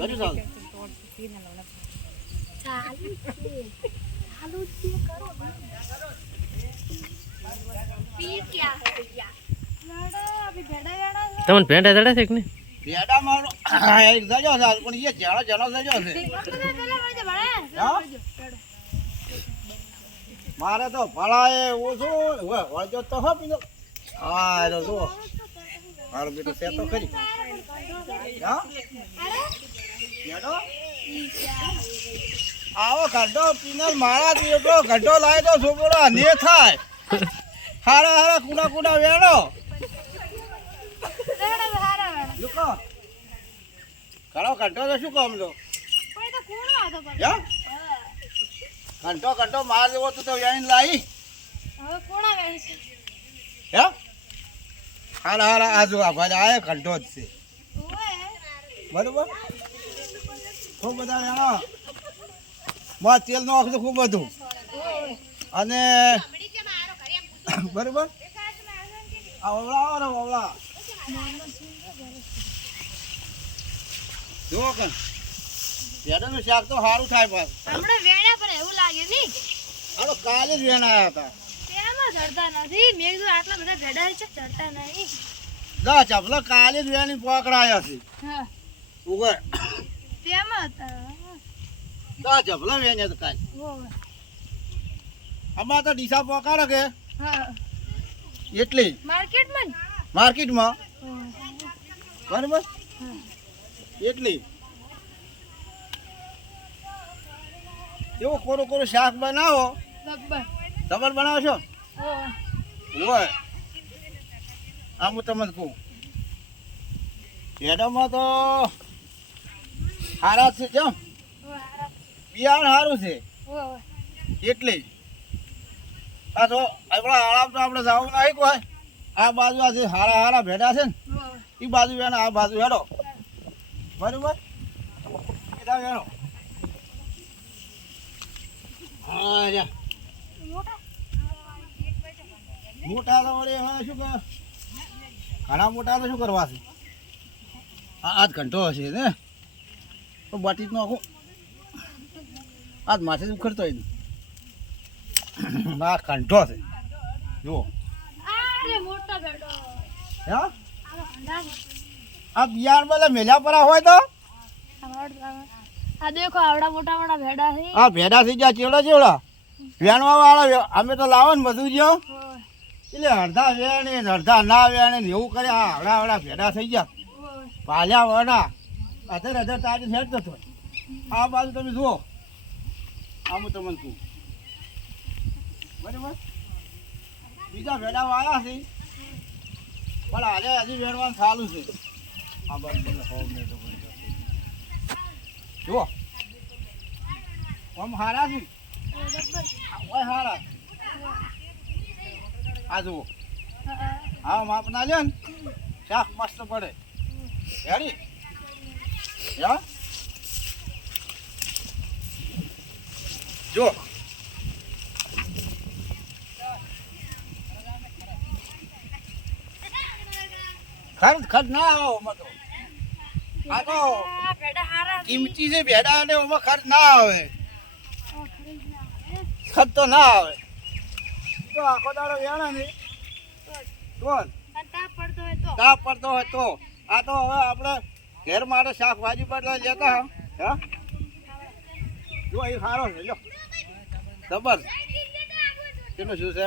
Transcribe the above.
ભેડા તમને પેન્ટ ચડે છે કે નહીં ભેડા મારો એ? મારે તો ભળાએ ઓછું વળજો તો હો, પીધો હા એ તો જુઓ. મારો બેટો છે તો ખરી? આવો ગઢો પીનર મારા દીકરો ગઢો લાવે તો છોકરો ને થાય. હારા હારા કુડા કુડા વેણો. લુકો. ઘણો ઘંટો તો શું કામ તો ઘંટો ઘંટો માર દેવો તો તો વેણી લાવી કોણા છે? હે હારા હારા આ જો આ ભાઈ આ ઘંટો જ છે. બરોબર? ખૂબ બધા વેણો માં તેલ નો આખું ખૂબ બધું અને બરોબર? આ ઓવળા આવો ને ઓવળા જુઓ કણ. ભેડાનું શાક તો સારું થાય પાછું. હમણાં વેડા પર એવું લાગે નહીં. હાલો કાલે જ વેણ આવ્યા હતા. ચડતા નથી. મેં કીધું આટલા બધા ભેડા છે ચડતા નહીં. દા ચપલા કાલે જ વેની પકડાયા છે. હા. ઉગર તેમ હતા દા ચપલા વેને તો કાલે. અમાર તો ડીસા પકડો કે? હા. એટલી. માર્કેટમાં માર્કેટમાં? બરાબર? એટલી. એવો કોરો કોરો શાક બનાવો. તબર બનાવો છો? હોય. આ હું તમને કહું. ભેડામાં તો જ છે કેમ? હારા બિયારણ સારું છે. એટલે આ તો આપણા આરામ તો આપણે જવું નહીં કોઈ આ બાજુ આ જે હારા હારા ભેડા છે ને, એ બાજુ વેણ, આ બાજુ હેડો. બરોબર? કીધા હા જા મોટા મોટા તો વળી શું કર ઘણા મોટા તો શું કરવા છે? આજ ઘંટો હશે ને? તો બાટી જ નાખું આજ માથે જ ઉખડતો હોય ને. ઘંટો છે. જુઓ હે? આ બિયાર બધા મેલ્યા પરા હોય તો? આ દેખો આવડા મોટા મોટા ભેડા છે. આ ભેડા થઈ ગયા ચેવડા ચેવડા? વેણવા વાળા અમે તો લાવો ને બધું જો ઓવે એટલે અડધા વેણે ને અડધા ના વેણે ને એવું કરે આ આવડા આવડા ભેડા થઈ ગયા. પાલ્યા વડા. અધર અધર તાજે હેડ જતો આ બાજુ તમે જુઓ. આમ હું તમને કહું. બરાબર? બીજા ભેડા આવ્યા છે. પણ આજે હજી વેણવાનું ચાલુ છે. આ બાજુ. જુઓ. આમ હારા છે. ઓય હારા. આ જુઓ. હા, માપ ના લ્યો ને. શાક મસ્ત પડે. હેડી યા જો ખર્ચ ખર્ચ ના આવો મતો તો. કિંમતી છે ભેડા અને ખર્ચ ના આવે. ખર્ચ તો ના આવે. તો આખો દાડો વેણા ને કોણ તાપ પડતો હોય તો. પડતો આ તો હવે આપણે ઘેર માટે શાકભાજી બદલા લેતા હા. જો એ સારો છે જો જબર. શું છે?